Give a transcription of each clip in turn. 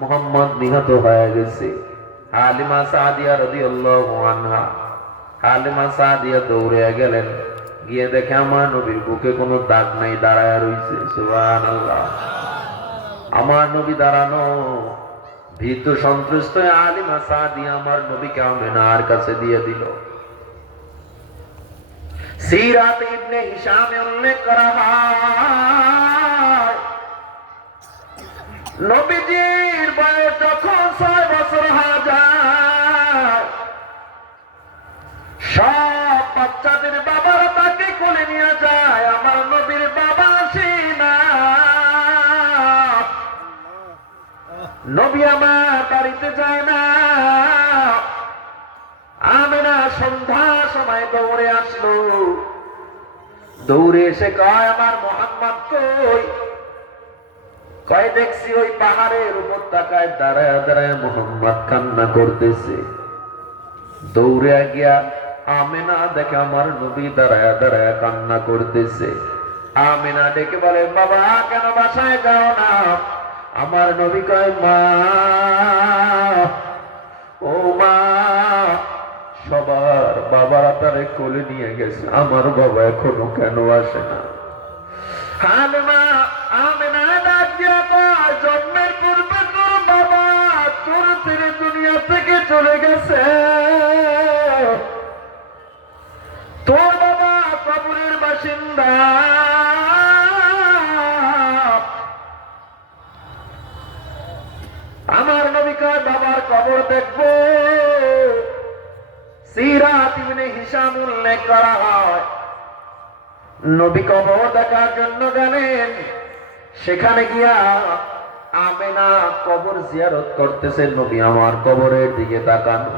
মুহাম্মদ নিহত হয়ে গেছে। হালিমা সাদিয়া রাদিয়াল্লাহু আনহা, হালিমা সাদিয়া দৌড়ে গেলেন, গিয়ে দেখে আমার নবীর বুকে কোনো দাগ নাই, দাঁড়ায় রইছে। সুবহানাল্লাহ। আমার নবী দাঁড়ানো। ভীত সন্ত্রস্ত হালিমা সাদিয়া আমার নবীকে আমেনার কাছে দিয়ে দিল। সিরাত ইবনে হিশামে উল্লেখ করা হয়, নবীজির বয়স যখন 6 বছর হয়ে যায়, সব বাচ্চাদের বাবারা তাকে কোলে নিয়ে যায়, আমার নবীর বাবা আসে না। নবী আমার বাড়িতে যায় না। আমেনা সন্ধ্যা সময় দৌড়ে আসলো, দৌড়ে এসে কয় আমার মোহাম্মদ কই? কয় দেখছি ওই পাহাড়ের উপত্যকায় দাঁড়ায় দাঁড়ায় মোহাম্মদ কান্না করতেছে। দৌড়ে গিয়া আমেনা দেখে আমার নবী দাঁড়ায় দাঁড়ায় কান্না করতেছে। আমেনা ডেকে বলে, বাবা কেন বাসায় যাও না? আমার নবী কয়, মা, ও মা, সবার বাবারা তারে কোলে নিয়ে গেছে, আমার বাবা এখনো কেন আসে না? হালিমা আমেনা ডাক দিয়া কয়, জন্মের পূর্বে তোর বাবা তোর ছেড়ে দুনিয়া থেকে চলে গেছে। তোর বাবা কবরের বাসিন্দা। আমার নবী কয়, বাবার কবর দেখবো। সিরাত ইবনে হিশাম উল্লেখ করা হয়, নবী কবর দেখার জন্য গেলেন। সেখানে গিয়া আমেনা কবর জিয়ারত করতেছে, নবী আমার কবরের দিকে তাকানো।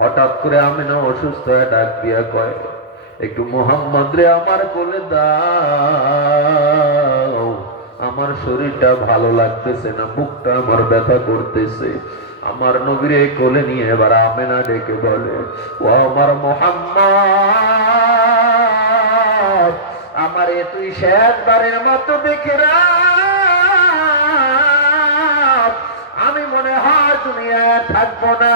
হঠাৎ করে আমেনা অসুস্থ হয়ে ডাক দিয়া কয়, একটু মোহাম্মদ রে আমার কোলে দাও, আমার শরীরটা ভালো লাগতেছে না, বুকটা আমার ব্যথা করতেছে। আমার নবীরে কোলে নিয়ে এবার আমেনা ডেকে বলে, ও আমার মোহাম্মদ, আমারে তুই শেষবারের মতো দেখে রাখ, আমি মনে হয় দুনিয়ায় থাকবো না।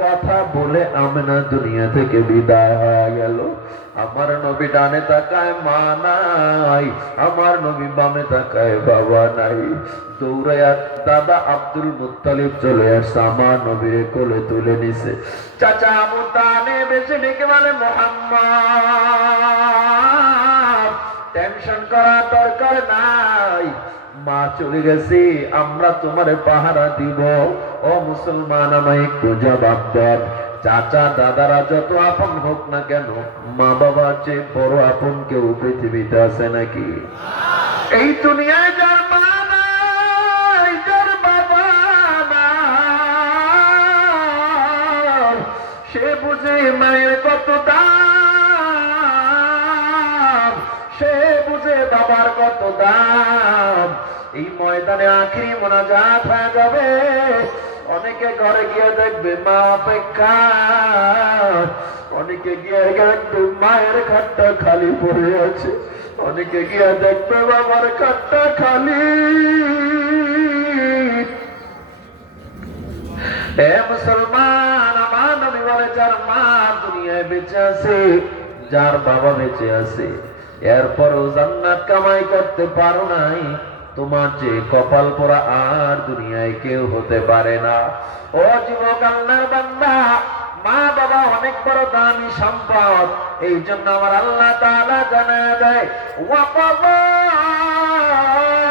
কথা বলে আমেনা দুনিয়া থেকে বিদায় হয়ে গেল। আমার নবী ডানে তাকায়, মা নাই। আমার নবী বামে তাকায়, বাবা নাই। দৌড়াইয়া দাদা আব্দুল মুত্তালিব চলে আসছে, আমার নবীর কোলে তুলে নিছে। চাচা আবু তালেব এসে ডেকে বলে, মোহাম্মদ, টেনশন করার দরকার নাই, মা চলে গেছে, আমরা তোমারে পাহারা দিব। ও মুসলমান, আমায় একটু জবাব দেন, চাচা দাদারা যত আপন হোক না কেন, মা বাবার চেয়ে বড় আপন কেউ পৃথিবীতে আছে নাকি? এই দুনিয়ায় যার মা নাই, যার বাবা নাই, সে বুঝে মায়ের কত দাম, সে বুঝে বাবার কত দাম। এই ময়দানে আখেরি মোনাজাত হয়ে যাবে। অনেকে ঘরে গিয়ে দেখবে মা অপেক্ষা, অনেকে গিয়ে দেখবে মায়ের খাটটা খালি পড়ে আছে, অনেকে গিয়ে দেখবে বাবার খাটটা খালি। হে মুসলমান, আমার নবী বলে, যার মা দুনিয়ায় বেঁচে আছে, যার বাবা বেঁচে আছে, এরপরও জান্নাত কামাই করতে পারো নাই, তোমার যে কপাল পোড়া আর দুনিয়ায় কেউ হতে পারে না। ও যুবক, আল্লাহর বান্দা, মা বাবা অনেক বড় দামি সম্পদ। এই জন্য আমার আল্লাহ তাআলা জানায় দেয়, ওয়াকাদা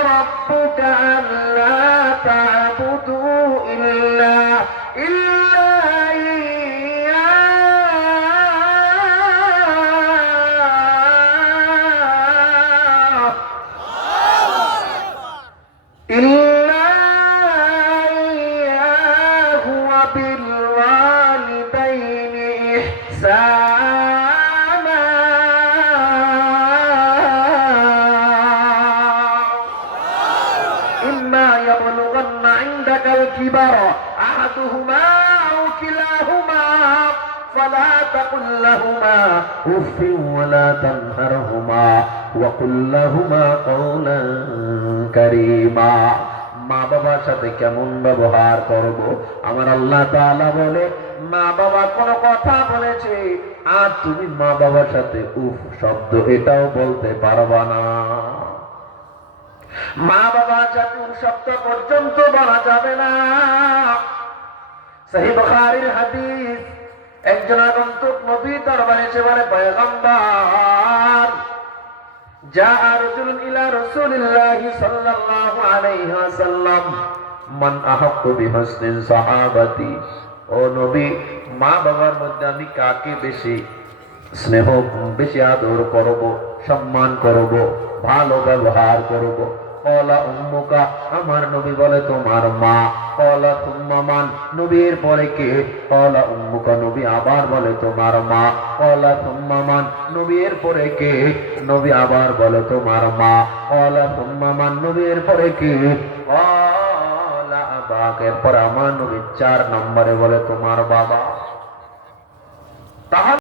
রাব্বুকা আল্লা তা'বুদু ইল্লা أحدهما أو كلاهما فلا تقل لهما أف ولا تنهرهما وقل لهما قولا كريما। মা বাবার সাথে কেমন ব্যবহার করব। আমার আল্লাহ তাআলা বলে মা বাবা কোনো কথা বলেছে আর তুমি মা বাবার সাথে উফ শব্দ এটাও বলতে পারবা না। মা বাবার সাথে উফ শব্দ পর্যন্ত বলা যাবে না। সহিহ বুখারীর হাদিস, একজন আগন্তুক নবী দরবারে এসে বলে, পয়গম্বর, জাআ রাজুলুন ইলা রাসূলিল্লাহি সাল্লাল্লাহু আলাইহি ওয়াসাল্লাম মান আহাক্কু বিহুসনিন সাহাবাতি। ও নবী, মা বাবার মধ্যে আমি কাকে বেশি স্নেহ, বেশি আদর করব, সম্মান করব, ভালো ব্যবহার করব? ক্বালা উম্মুকা, আমার নবী বলে তোমার মা। ক্বালা সুম্মা মান, নবীর পরে কে? ক্বালা উম্মুকা, নবী আবার বলে তোমার মা। ক্বালা সুম্মা মান, নবীর পরে কে? নবী আবার বলে তোমার মা। ক্বালা সুম্মা মান, নবীর পরে কে? ক্বালা আবাক, এরপর আমার নবী 4 নম্বরে বলে তোমার বাবা। তাহলে